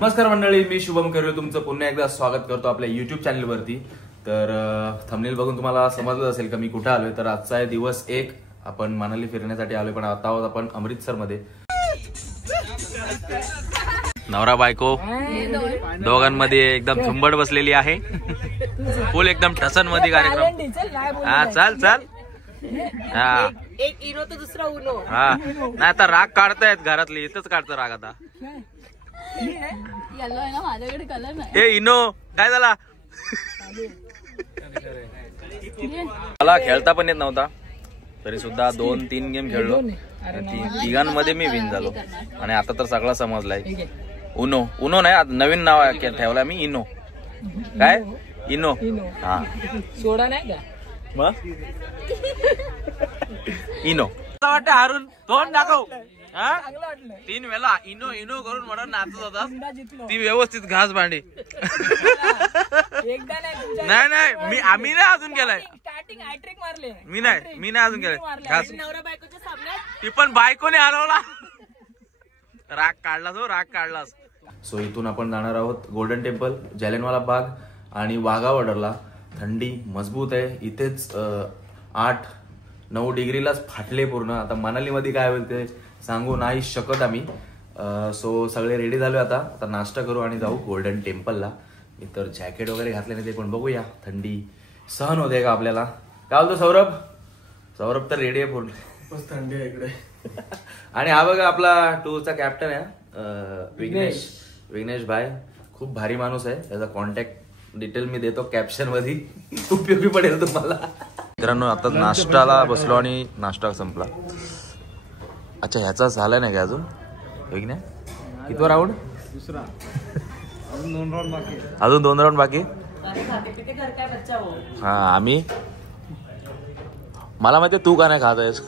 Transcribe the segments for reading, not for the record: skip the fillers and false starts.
नमस्कार मंडळी, मी शुभम करवे तुमचं पुन्हा एकदा स्वागत करतो आपल्या YouTube चॅनलवरती। तर थंबनेल बघून तुम्हाला समजलं असेल का मी कुठे आलोय। तर आजचा आहे दिवस 1, आपण मनाली फिरण्यासाठी आलोय, पण आता आहोत आपण अमृतसर मध्ये। नवरा बायको दोघांमध्ये एकदम झुंबड बसलेली आहे, फुल एकदम टसन मध्ये कार्यक्रम। हा चल चल, हा एक इनो तर दुसरा उनो। हा नाही आता राग काढतायत घरातली, इथंच काढतं राग आता। येलो आहे ना माझ्याकडे, कलर नाही। ए इनो काय झाला? मला खेळता पण येत नव्हता, तरी सुद्धा 2-3 गेम खेळलो, तिघांमध्ये मी विन झालो। आणि आता तर सगळा समजलाय। उनो उनो नाही, नवीन नाव ठेवला मी, इनो। काय इनो? हा सोडा नाही का मग इनो वाटतं हारून तोंड दाखव। 3 वेळा इनो इनो करून म्हणून नाचत होता ती, व्यवस्थित घास भांडी। नाही नाही आम्ही नाही अजून केलाय, स्टार्टिंग हॅट्रिक मारले। मी नाही अजून केलाय घास। नवरा बायकोच्या सामन्यात ती पण बायकोने हरवला, राग काढलास। सो इथून आपण जाणार आहोत गोल्डन टेम्पल, जालियनवाला बाग आणि वाघा बॉर्डरला। थंडी मजबूत आहे इथेच, 8-9 डिग्रीलाच फाटले पूर्ण। आता मनालीमध्ये काय होईल ते सांगू नाही शकत आम्ही। सो सगळे रेडी झालो, आता नाश्ता करू आणि जाऊ गोल्डन टेम्पलला। मी तर जॅकेट वगैरे घातले नाही, ते पण बघूया थंडी सहन होते का आपल्याला। काय बोलतो सौरभ? सौरभ तर रेडी आहे पूर्ण, खूपच थंडी आहे इकडे। आणि हा बघा आपला टूरचा कॅप्टन आहे विघ्नेश भाई, खूप भारी माणूस आहे। त्याचा कॉन्टॅक्ट डिटेल मी देतो कॅप्शन मध्ये, उपयोगी पडेल तुम्हाला। मित्रांनो आता नाश्ताला बसलो आणि नाश्ता संपला। अच्छा ह्याचा झाला नाही का अजून? विघ्ने कितवा राऊंड? दुसरा, अजून 2 राऊंड बाकी। अजून 2 राऊंड बाकी। हा आम्ही, मला माहिती तू का नाही खात आहेस।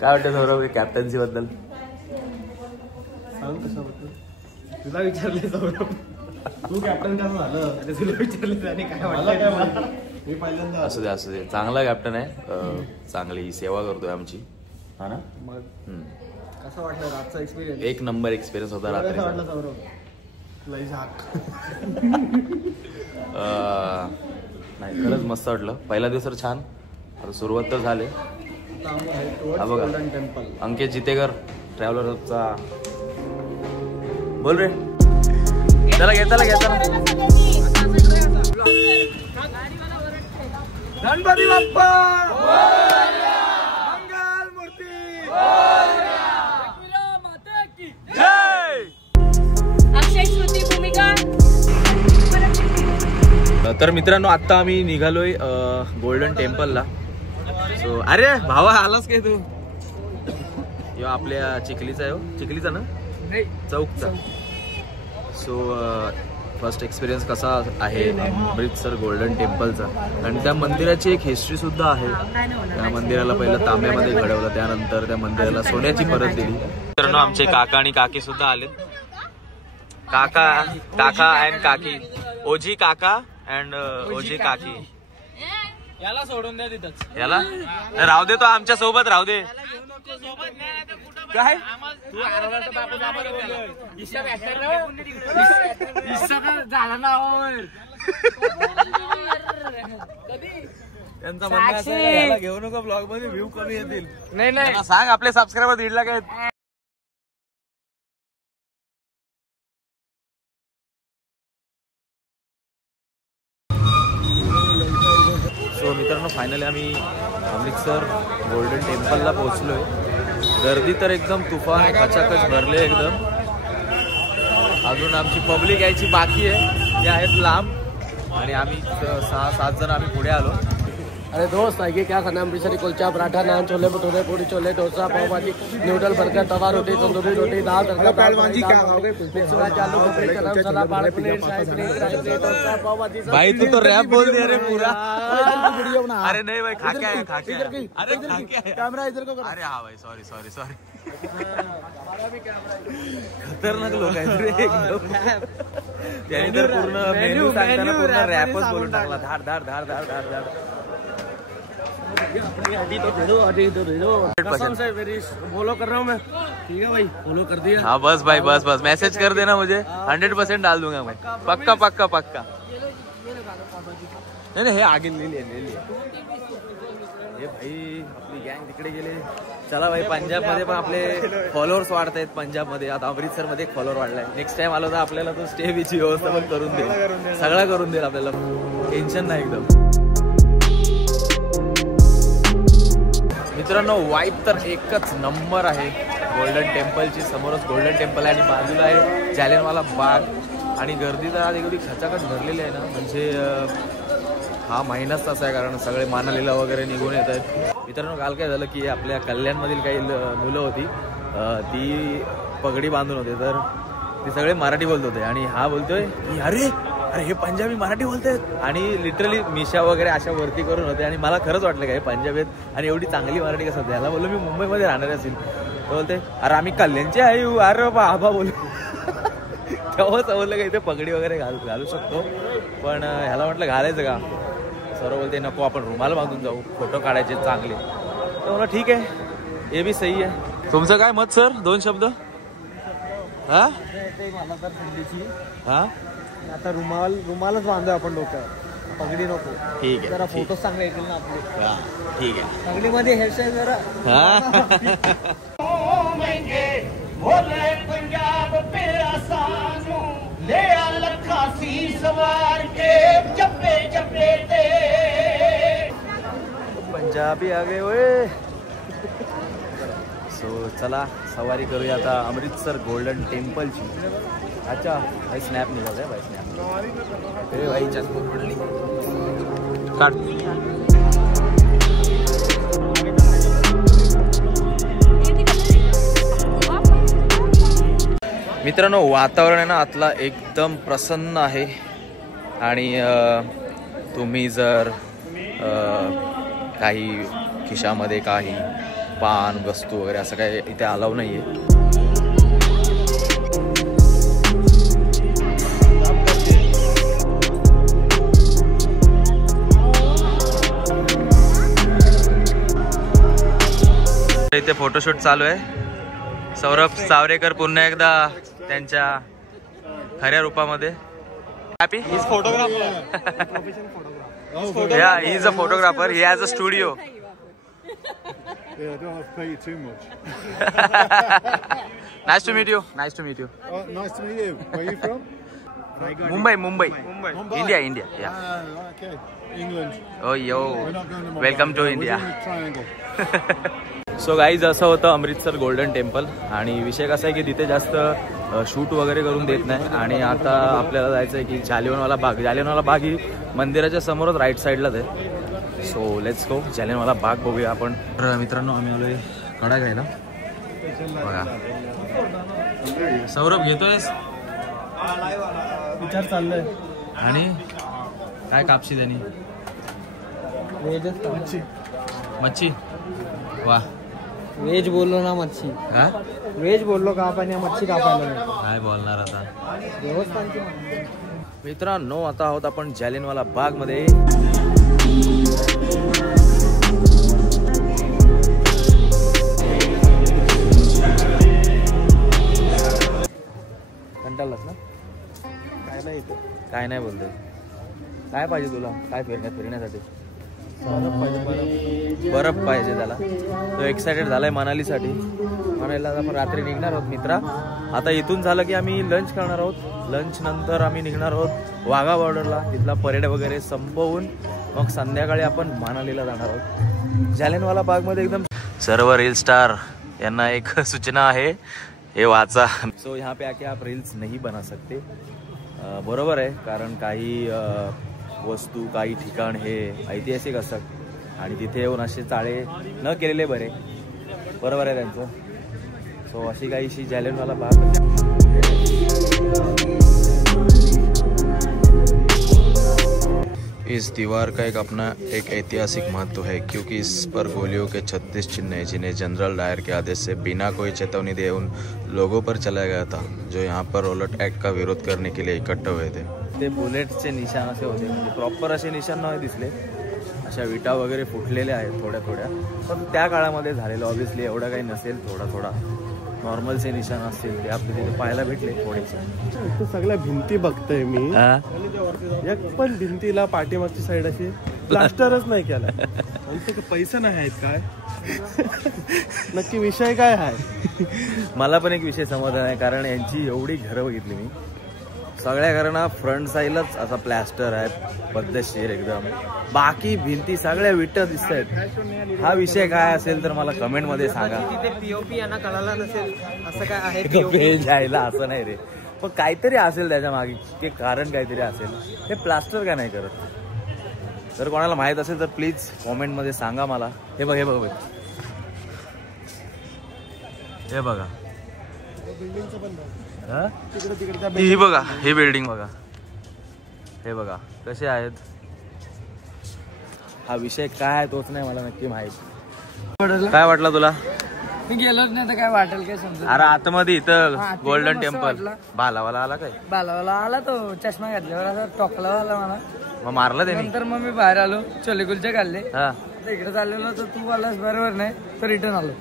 काय वाटतं सौरभ कॅप्टन्सी बद्दल? सांग कशाबद्दल? तुला विचारले सौरभ, तू कॅप्टन कसं झालं ते तुला विचारले आणि काय वाटलं? मी पहिल्यांदा। असू दे चांगला कॅप्टन आहे, चांगली सेवा करतोय आमची, हा ना। मग कसं वाटलं रातचा एक्सपिरियन्स? 1 नंबर एक्सपिरियन्स होता रात्री। कसं वाटलं सौरभ? लई झाक। नाही खरंच मस्त वाटलं, पहिला दिवस तर छान, आता सुरुवात तर झाली। हा बघा अंकित जितेकर ट्रॅव्हलरचा, बोल रे। चला घे गणपती बाप्पा मंगल मूर्ती जय। अक्षय श्रुती भूमिका। तर मित्रांनो आता आम्ही निघालोय गोल्डन टेम्पलला। सो अरे भावा आलास काय तू? यो आपल्या चिखलीचा आहे, चिखलीचा ना चौकचा। सो फर्स्ट एक्सपिरियन्स कसा आहे अमृतसर गोल्डन टेम्पलचा, आणि त्या मंदिराची एक हिस्ट्री सुद्धा आहे। त्या मंदिराला पहिलं तांब्यामध्ये घडवलं, त्यानंतर त्या मंदिराला सोन्याची परत दिली। मित्रांनो आमचे काका आणि काकी सुद्धा आले, काका अँड काकी, ओजी काका अँड ओजी काकी। याला सोडून द्या तिथंच, याला राहू दे, तो आमच्या सोबत राहू दे। काय त्यांचा म्हणणं घेऊ नका, ब्लॉग मध्ये व्ह्यू कमी येतील। नाही सांग, आपले सबस्क्रायबर 1.5 लाख आहेत। सो मित्रांनो फायनली आम्ही अमृतसर गोल्डन टेम्पलला पोहोचलोय। गर्दी तर एकदम तुफान आहे, खचाखच भरले एकदम। अजून आमची पब्लिक यायची बाकी आहे, ते आहेत लांब, आणि आम्ही 6-7 जण आम्ही पुढे आलो। अरे दोस्त आइए, क्या खाना? अमृतसरी कुलचा, पराठा, नान, छोले भटूरे, पूरी छोले, डोसा, पाव भाजी, न्यूडल, बर्गर, तवा रोटी, तंदूरी रोटी, दाल तड़का, पहलवान जी क्या खाओगे? मिक्स वेज, आलू ककड़ी, कलम, सलाद, पालक पनीर, शाही पनीर, डोसा, पाव भाजी। भाई तू तो रैप बोल दिया रे पूरा। अरे नहीं भाई, खा के आया, खा के आया। अरे खा के आया। कैमरा इधर को। अरे हाँ भाई, सॉरी सॉरी सॉरी। खतरनाक लोक आहेत रे एकदम। त्यांनी तर पूर्ण मेन्यू सांगताना पूर्ण रॅपच बोलून टाकला। धाड धाड धाड धाड धाड धाड। कसम से मेरी फॉलो कर रहा हूँ मैं। ठीक है भाई, फॉलो कर दिया। हाँ बस भाई, बस बस मैसेज कर देना मुझे, 100% डाल दूंगा मैं। पक्का पक्का पक्का। नाही नाही, हे आगे ले लिए ले लिए। हे भाई आपली गँग तिकडे गेले। चला भाई, पंजाब मध्ये पण आपले फॉलोअर्स वाढत आहेत। पंजाब मध्ये आता अमृतसर मध्ये एक फॉलोअर वाढलाय। नेक्स्ट टाइम आलो तर आपल्याला तो स्टे बीची व्यवस्था पण करून देईल, सगळं करून देईल आपल्याला, टेन्शन नाही एकदम। मित्रांनो वाईब तर एकच नंबर आहे। गोल्डन टेम्पलची समोरच गोल्डन टेम्पल आहे आणि बाजूला आहे जालियनवाला बाग। आणि गर्दी तर आज एवढी खचाखच भरलेली आहे ना, म्हणजे हा महिनाच तसा आहे, कारण सगळे मानालीला वगैरे निघून येत आहेत। मित्रांनो काल काय झालं की आपल्या कल्याणमधील काही मुलं होती, ती पगडी बांधून होते, तर ते सगळे मराठी बोलत होते आणि हा बोलतोय की अरे अरे हे पंजाबी मराठी बोलतायत, आणि लिटरली मिशा वगैरे अशा वरती करून होते। आणि मला खरंच वाटलं काय पंजाबी आहेत आणि एवढी चांगली मराठी कसं होते। याला बोललो मी मुंबईमध्ये राहणार असेल, तर बोलते अरे आम्ही कल्याणचे आहे, अरे बाबा बोल। तेव्हा समजलं का इथे पगडी वगैरे घालू शकतो, पण ह्याला म्हटलं घालायचं का? सर बोलते नको, आपण रुमाल बांधून जाऊ, फोटो काढायचे चांगले। तर मला ठीक आहे, हे बी सही आहे। तुमचं काय मत सर? 2 शब्द। हा मला तर थंडीची, हा आता रुमालच बांधू आपण डोक्यावर, पगडी नको। ठीक आहे, जरा फोटो चांगले येतील ना आपले। हा ठीक आहे। पगडीमध्ये हेअरस्टाईल जरा पंजाब पेरा सानू ले लखा सी सवार के चप्पे चप्पे ते पंजाबी आ गए ओए। सो चला सवारी करूया आता अमृतसर गोल्डन टेम्पलची। अच्छा भाई स्नॅप निघाल आहे भाई, स्नॅप। अरे भाई चष्मा पडली, काढ। मित्रांनो वातावरण आहे ना आतला एकदम प्रसन्न आहे, आणि तुम्ही जर काही खिशामध्ये काही पान वस्तू वगैरे असं काही इथे अलाव नाही आहे। इथे फोटोशूट चालू आहे। सौरभ सावरेकर पुन्हा एकदा त्यांच्या खऱ्या रूपामध्ये। Happy is photographer. Yeah, he's a photographer. He has a studio. Yeah, I don't have to pay you too much. Nice to meet you. Nice to meet you. Oh, nice to meet you. Where are you from? Mumbai. India. Yeah. Ah, okay. England. Oh yo. We're not going to Mumbai. Welcome to We're India. doing the triangle. So guys असं होतं Amritsar golden temple, आणि विषय कसा आहे की तिथे जास्त shoot वगैरे करून देत नाही। आणि आता आपल्याला जायचं आहे की जालियनवाला बाग ही मंदिराच्या समोरच राईट साईडलाच आहे। So let's go Jallianwala Bagh बघूया आपण। तर मित्रांनो आम्ही आलोय कडा घ्यायला बघा। सौरभ घेतोयस? विचार चाललंय। आणि काय कापशी त्यांनी? मच्छी। वाह, वेज बोललो ना मच्छी, हा वेज बोललो का आपण, या मच्छी कापायला नाही काय बोलणार आता। देवस्थानची। मित्रांनो आता आहोत आपण जालियनवाला बाग मध्ये। कंटाळलास ना? काय नाही बोलतोय, काय पाहिजे तुला? काय फिरण्यासाठी? बर्फ पाहिजे त्याला। तो एक्सायटेड झालाय मनालीसाठी। मनालीला आपण रात्री निघणार आहोत मित्रा। आता इथून झालं की आम्ही लंच करणार आहोत। लंच नंतर आम्ही निघणार आहोत वाघा बॉर्डरला, तिथला परेड वगैरे संपवून मग संध्याकाळी आपण मनालीला जाणार आहोत। जालियनवाला बागमध्ये एकदम सर्व रील स्टार यांना एक सूचना आहे, हे वाचा। सो यहाँ पे आके आप रील्स नहीं बना सकते। बरोबर आहे, कारण काही वस्तू काही ठिकाण हे ऐतिहासिक असतात, आणि तिथे येऊन असे चाळे न केलेले बरे, बरोबर आहे त्यांचं. सो अशी काहीशी जालियनवाला बाग. इस दीवार का एक ऐतिहासिक महत्व है क्योंकि इस पर गोलियों के 36 चिन्ह हैं जिन्हें जनरल डायर के आदेश से बिना कोई चेतावनी दिए उन लोगों पर चलाया गया था जो यहाँ पर रॉलेट एक्ट का विरोध करने के लिए इकट्ठे हुए थे. ते बुलेटचे निशाण असे होते, म्हणजे प्रॉपर असे निशाण नाही दिसले, अशा विटा वगैरे फुटलेल्या आहेत थोड्या थोड्या, पण त्या काळामध्ये झालेलं ऑब्विसली एवढं काही नसेल, थोडा नॉर्मलचे निशाण असतील ते आपल्याला तिथे पाहायला भेटले थोडेसे. सगळ्या भिंती बघतोय मी, एक पण भिंतीला पाठीमागची साईड अशी प्लास्टरच नाही केला. आमचे पैसे नाही आहेत काय? नक्की विषय काय आहे? मला पण एक विषय समाधान आहे, कारण यांची एवढी घरं बघितली मी, सगळ्या घरांना फ्रंट साईडलाच असा प्लॅस्टर आहे पद्धतशीर एकदम, बाकी भिंती सगळ्या विटा दिसत आहेत. हा विषय काय असेल तर मला कमेंट मध्ये सांगा. तिथे पीओपी यांना कळाला नसेल असं काय आहे जायला असं नाही रे, पण काहीतरी असेल त्याच्या मागे, ते कारण काहीतरी असेल. हे प्लास्टर का नाही करत? जर कोणाला माहित असेल तर प्लीज कॉमेंट मध्ये सांगा मला. हे बघ, हे बघ, हे बघा, ही बघा, ही बिल्डिंग बघा, हे बघा कसे आहेत. हा विषय काय आहे तोच नाही मला नक्की माहित. काय वाटलं तुला? मी गेलोच नाही तर काय वाटेल काय समजा. अरे आतमध्ये इथं गोल्डन टेम्पल भालावाला आला काय? बालावाला आला तो चष्मा घातल्यावर असा टोकला आला मला, मग मारलं त्याने. नंतर मग मी बाहेर आलो, छोले कुलचे खाल्ले, हा इकडे चाललेलो तर तू बोललास बरोबर नाही तर रिटर्न आलो.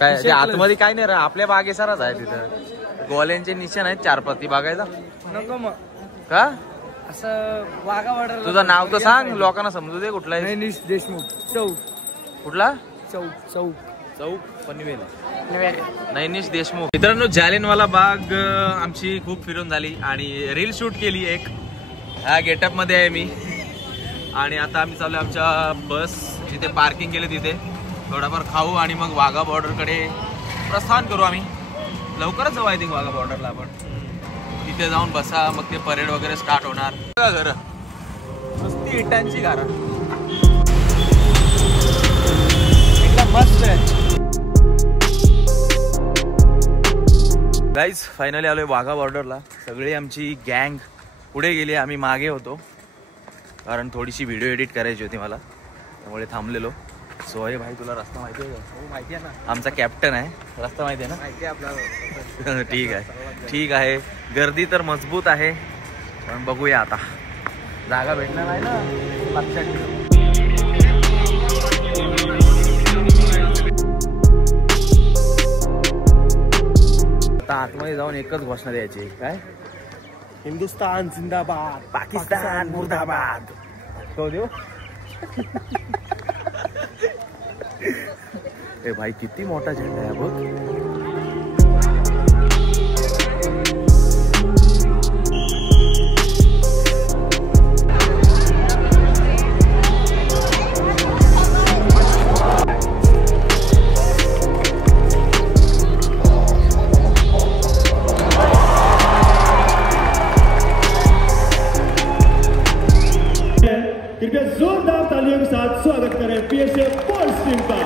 काय ते आतमध्ये काय नाही रे, आपल्या बागेसारच आहे तिथं. गोल्यांचे निशाण आहेत 4 प्रती बागायचा. नको मग का असं वाघा वाढर. तुझं नाव तर सांग, लोकांना समजू दे. कुठला आहे? नैनिश देशमुख चौक. कुठला चौक पनवेल. नैनिश देशमुख. मित्रांनो, जालियनवाला बाग आमची खूप फिरून झाली आणि रील शूट केली एक. ह्या गेटअप मध्ये आहे मी, आणि आता आम्ही चालू आमच्या बस जिथे पार्किंग केले तिथे थोडाफार खाऊ आणि मग वाघा बॉर्डरकडे प्रस्थान करू. आम्ही लवकरच जाऊ आय थिंक वाघा बॉर्डरला. आपण तिथे जाऊन बसा, मग ते परेड वगैरे स्टार्ट होणार. घर नुसती इटांची घरं, एकदम मस्त आहे. गाईज फायनली आलोय वाघा बॉर्डरला. सगळी आमची गँग पुढे गेली, आम्ही मागे होतो कारण थोडीशी व्हिडिओ एडिट करायची होती मला, त्यामुळे थांबलेलो. सोय भाई, तुला रस्ता माहिती आहे का? माहिती आहे ना, आमचा कॅप्टन आहे, रस्ता माहिती आहे ना? माहिती आहे आपल्याला. ठीक आहे. गर्दी तर मजबूत आहे, पण बघूया आता. जागा भेटणार नाही ना, लक्षात ठेव. आता आतमध्ये जाऊन एकच घोषणा द्यायची, काय? हिंदुस्तान जिंदाबाद, पाकिस्तान मुर्दाबाद. तो देऊ. ए भाई, किती मोठा झेंडा आहे बघ. कृपया जोरदार तालियों के साथ स्वागत करें पीएसए स्पोर्ट्स टीम का.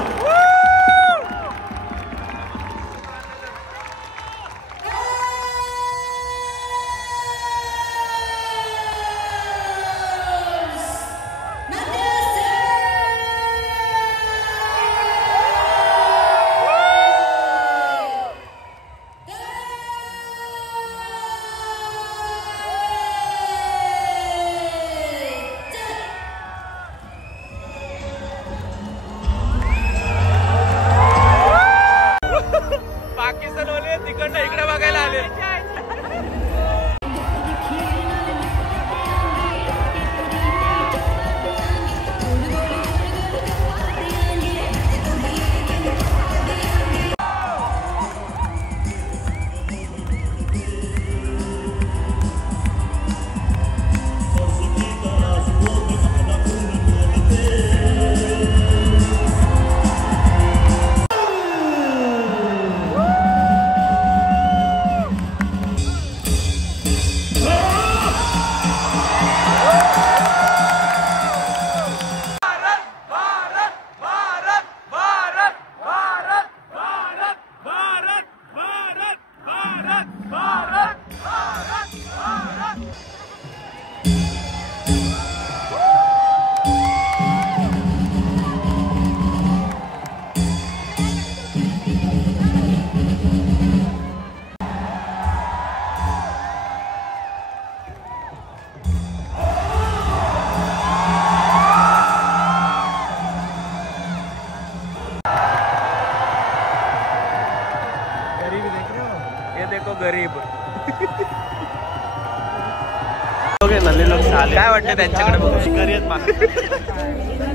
काय वाटतं त्यांच्याकडे बघून?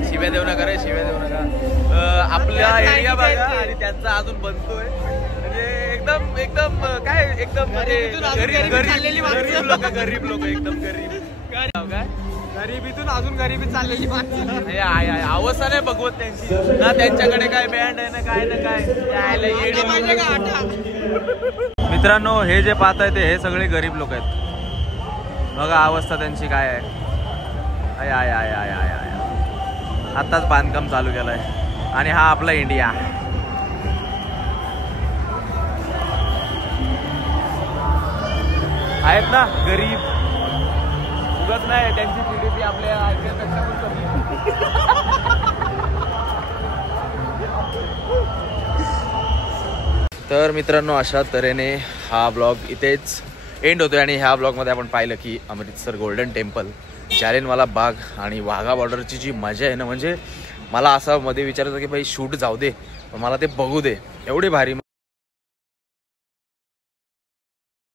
शिव्या देऊ नका रे, शिव्या देऊ नका. आपला एरिया बघा आणि त्यांचा अजून बनतोय म्हणजे एकदम एकदम काय एकदम म्हणजे गरीब लोक एकदम गरीब. काय गरिबीतून अजून गरिबी चाललेली अवस्था नाही बघवत त्यांची ना. त्यांच्याकडे काय बँड आहे ना काय ना काय. मित्रांनो, हे जे पाहताय ते हे सगळे गरीब लोक आहेत. बघा अवस्था त्यांची काय आहे. I I I I I I आताच बांधकाम चालू केलंय. आणि हा आपला इंडिया. आहेत ना गरीब, उगाच नाही. त्यांची जीडीपी आपल्या IPL तर मित्रांनो, अशा तऱ्हेने हा ब्लॉग इथेच एंड होतोय. आणि ह्या ब्लॉगमध्ये आपण पाहिलं की अमृतसर गोल्डन टेम्पल, जालियनवाला बाग आणि वाघा बॉर्डरची जी मजा आहे ना, म्हणजे मला असं मध्ये विचारायचं की भाई शूट जाऊ दे, मला ते बघू दे, एवढी भारी